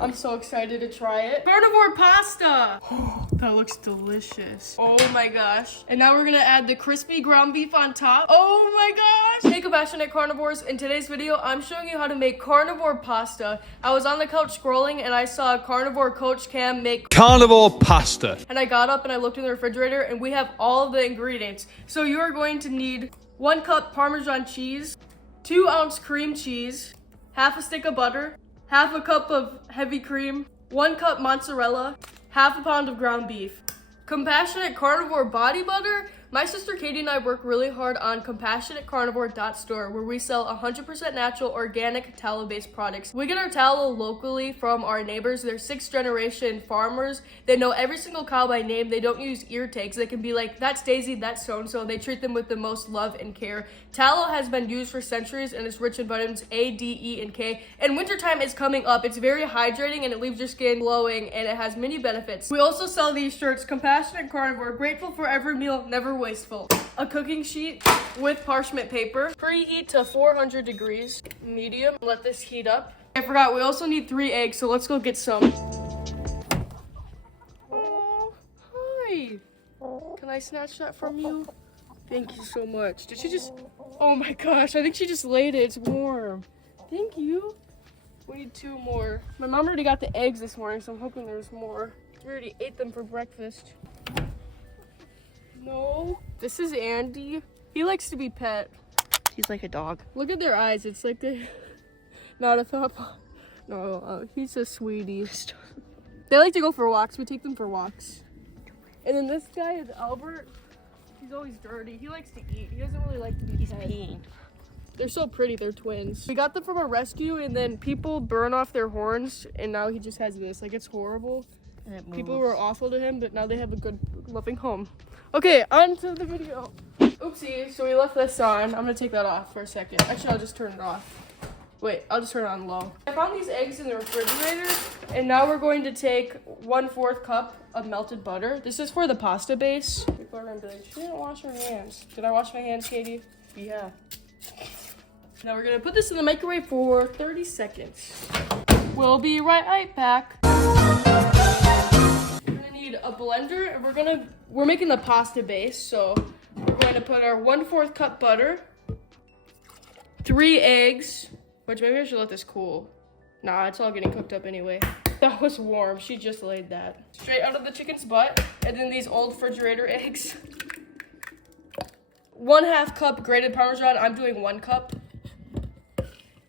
I'm so excited to try it. Carnivore pasta. That looks delicious. Oh my gosh. And now we're gonna add the crispy ground beef on top. Oh my gosh. Hey compassionate carnivores, in today's video, I'm showing you how to make carnivore pasta. I was on the couch scrolling and I saw carnivore coach Cam make carnivore pasta. And I got up and I looked in the refrigerator and we have all of the ingredients. So you are going to need 1 cup Parmesan cheese, 2 ounce cream cheese, half a stick of butter, half a cup of heavy cream, 1 cup mozzarella, half a pound of ground beef. Compassionate Carnivore body butter. My sister Katie and I work really hard on compassionatecarnivore.store where we sell 100% natural organic tallow-based products. We get our tallow locally from our neighbors. They're 6th generation farmers. They know every single cow by name. They don't use ear tags. They can be like, that's Daisy, that's so-and-so. They treat them with the most love and care. Tallow has been used for centuries and it's rich in vitamins A, D, E, and K. And wintertime is coming up. It's very hydrating and it leaves your skin glowing and it has many benefits. We also sell these shirts, Compassionate Carnivore, grateful for every meal, never wasteful. A cooking sheet with parchment paper. Preheat to 400 degrees, medium. Let this heat up. I forgot, we also need 3 eggs, so let's go get some. Oh, hi. Can I snatch that from you? Thank you so much. Did she just, oh my gosh, I think she just laid it. It's warm. Thank you. We need 2 more. My mom already got the eggs this morning, so I'm hoping there's more. We already ate them for breakfast. No. This is Andy. He likes to be pet. He's like a dog. Look at their eyes. It's like they not a thought. No, he's a sweetie. They like to go for walks. We take them for walks. And then this guy is Albert. He's always dirty. He likes to eat. He doesn't really like to be He's pet. peeing. They're so pretty. They're twins. We got them from a rescue and then people burn off their horns and now he just has this. Like, it's horrible. And it moves. People were awful to him, but now they have a good, loving home. Okay, on to the video. Oopsie, so we left this on. I'm gonna take that off for a second. Actually, I'll just turn it off. Wait, I'll just turn it on low. I found these eggs in the refrigerator, and now we're going to take 1/4 cup of melted butter. This is for the pasta base. People are gonna be like, she didn't wash her hands. Did I wash my hands, Katie? Yeah. Now we're gonna put this in the microwave for 30 seconds. We'll be right back. A blender and we're making the pasta base, so we're going to put our 1/4 cup butter, 3 eggs, which maybe I should let this cool. Nah, it's all getting cooked up anyway. That was warm. She just laid that straight out of the chicken's butt. And then these old refrigerator eggs, 1/2 cup grated Parmesan. I'm doing 1 cup.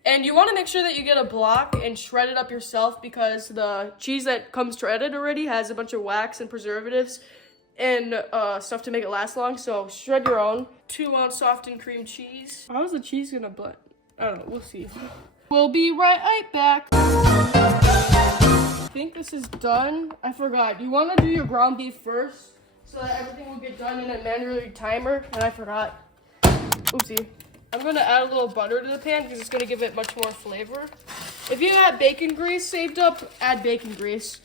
And you want to make sure that you get a block and shred it up yourself because the cheese that comes shredded already has a bunch of wax and preservatives and stuff to make it last long. So shred your own. 2 ounce softened cream cheese. How's the cheese gonna butt? I don't know. We'll see. We'll be right back. I think this is done. I forgot. You want to do your ground beef first so that everything will get done in a manually timer. And I forgot. Oopsie. I'm gonna add a little butter to the pan because it's gonna give it much more flavor. If you have bacon grease saved up, add bacon grease.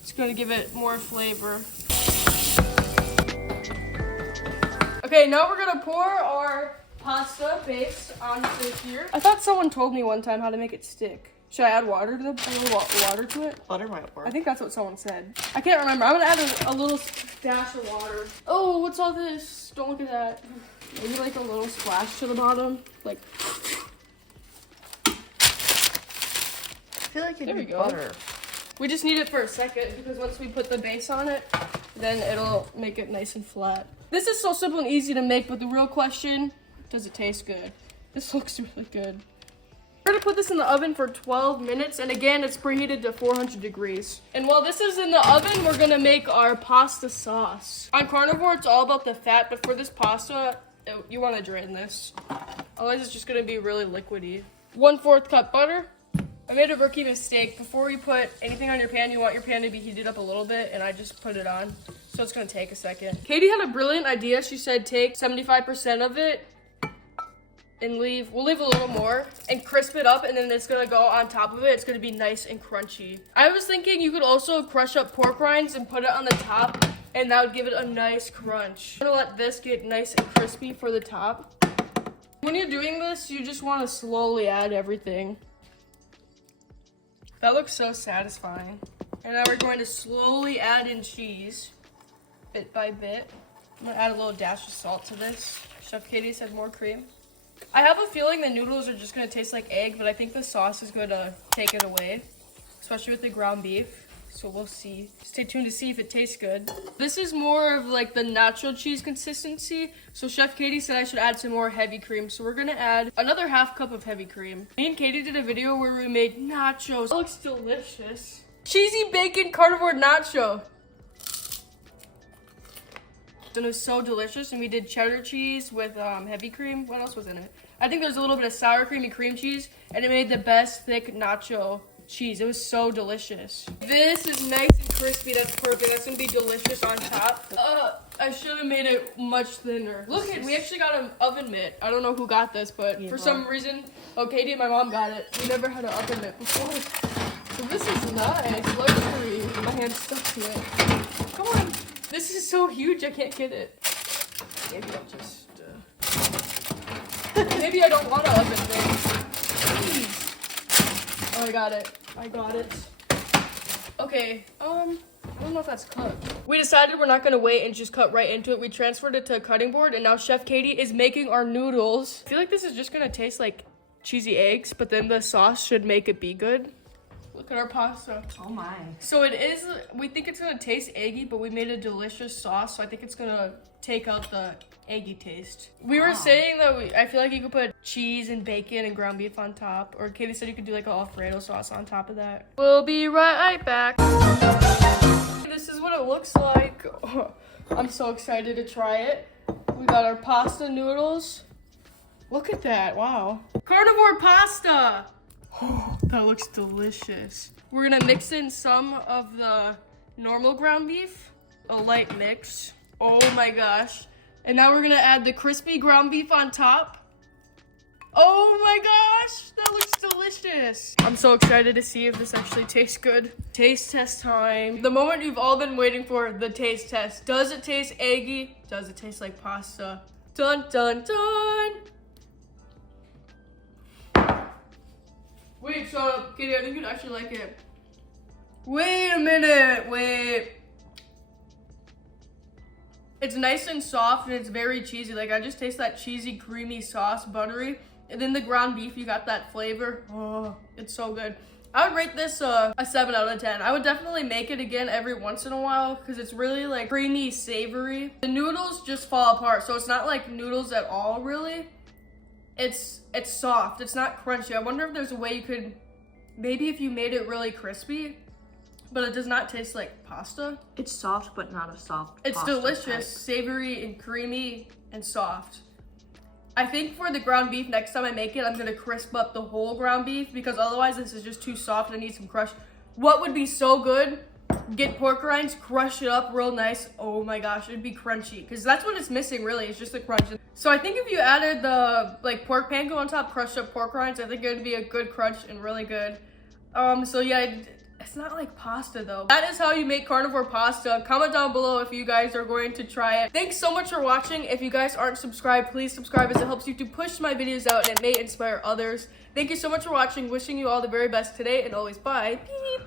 It's gonna give it more flavor. Okay, now we're gonna pour our pasta base onto here. I thought someone told me one time how to make it stick. Should I add water to a little water to it? Butter might work. I think that's what someone said. I can't remember. I'm gonna add a little dash of water. Oh, what's all this? Don't look at that. Maybe like a little splash to the bottom. Like. I feel like you There we need go. butter. We just need it for a second because once we put the base on it, then it'll make it nice and flat. This is so simple and easy to make, but the real question, does it taste good? This looks really good. We're gonna put this in the oven for 12 minutes, and again, it's preheated to 400 degrees. And while this is in the oven, we're gonna make our pasta sauce. On Carnivore, it's all about the fat, but for this pasta, you wanna drain this. Otherwise, it's just gonna be really liquidy. 1/4 cup butter. I made a rookie mistake. Before you put anything on your pan, you want your pan to be heated up a little bit, and I just put it on. So it's gonna take a second. Katie had a brilliant idea. She said take 75% of it and we'll leave a little more and crisp it up, and then it's gonna go on top of it. It's gonna be nice and crunchy. I was thinking you could also crush up pork rinds and put it on the top, and that would give it a nice crunch. I'm gonna let this get nice and crispy for the top. When you're doing this, you just wanna slowly add everything. That looks so satisfying. And now we're going to slowly add in cheese, bit by bit. I'm gonna add a little dash of salt to this. Chef Katie said more cream. I have a feeling the noodles are just gonna taste like egg, but I think the sauce is gonna take it away, especially with the ground beef. So we'll see. Stay tuned to see if it tastes good. This is more of like the nacho cheese consistency. So Chef Katie said I should add some more heavy cream. So we're gonna add another half cup of heavy cream. Me and Katie did a video where we made nachos. It looks delicious. Cheesy bacon carnivore nacho. And it was so delicious. And we did cheddar cheese with heavy cream. What else was in it? I think there's a little bit of sour cream and cream cheese. And it made the best thick nacho cheese. It was so delicious. This is nice and crispy. That's perfect. That's gonna be delicious on top. I should have made it much thinner. Look at, we actually got an oven mitt. I don't know who got this, but for some reason, Katie and my mom got it. We never had an oven mitt before. So this is nice. Luxury. My hand's stuck to it. Come on. This is so huge. I can't get it. Maybe I'll just. Maybe I don't want an oven mitt. Please. Oh, I got it. I got it. Okay, I don't know if that's cut. We decided we're not gonna wait and just cut right into it. We transferred it to a cutting board, and now Chef Katie is making our noodles. I feel like this is just gonna taste like cheesy eggs, but then the sauce should make it be good. Look at our pasta. Oh my. So it is, we think it's gonna taste eggy, but we made a delicious sauce, so I think it's gonna take out the eggy taste. We were saying that I feel like you could put cheese and bacon and ground beef on top, or Katie said you could do like an Alfredo sauce on top of that. We'll be right back. This is what it looks like. Oh, I'm so excited to try it. We got our pasta noodles. Look at that, wow. Carnivore pasta. Oh, that looks delicious. We're gonna mix in some of the normal ground beef, a light mix. Oh my gosh. And now we're gonna add the crispy ground beef on top. Oh my gosh, that looks delicious. I'm so excited to see if this actually tastes good. Taste test time. The moment you've all been waiting for, the taste test. Does it taste eggy? Does it taste like pasta? Dun, dun, dun. Wait, shut up. Katie, I think you'd actually like it. Wait a minute, wait. It's nice and soft and it's very cheesy. Like I just taste that cheesy, creamy sauce, buttery. And then the ground beef, you got that flavor. Oh, it's so good. I would rate this a 7 out of 10. I would definitely make it again every once in a while because it's really like creamy, savory. The noodles just fall apart. So it's not like noodles at all, really. It's soft. It's not crunchy. I wonder if there's a way you could, maybe if you made it really crispy, but it does not taste like pasta. It's soft, but not a soft It's pasta delicious, type. savory and creamy and soft. I think for the ground beef, next time I make it, I'm gonna crisp up the whole ground beef because otherwise this is just too soft and I need some crush. What would be so good? Get pork rinds, crush it up real nice. Oh my gosh, it'd be crunchy because that's what it's missing really, it's just the crunch. So I think if you added the like pork panko on top, crushed up pork rinds, I think it would be a good crunch and really good. So yeah, it's not like pasta though. That is how you make carnivore pasta. Comment down below if you guys are going to try it. Thanks so much for watching. If you guys aren't subscribed, please subscribe as it helps you to push my videos out and it may inspire others. Thank you so much for watching. Wishing you all the very best today and always bye. Beep.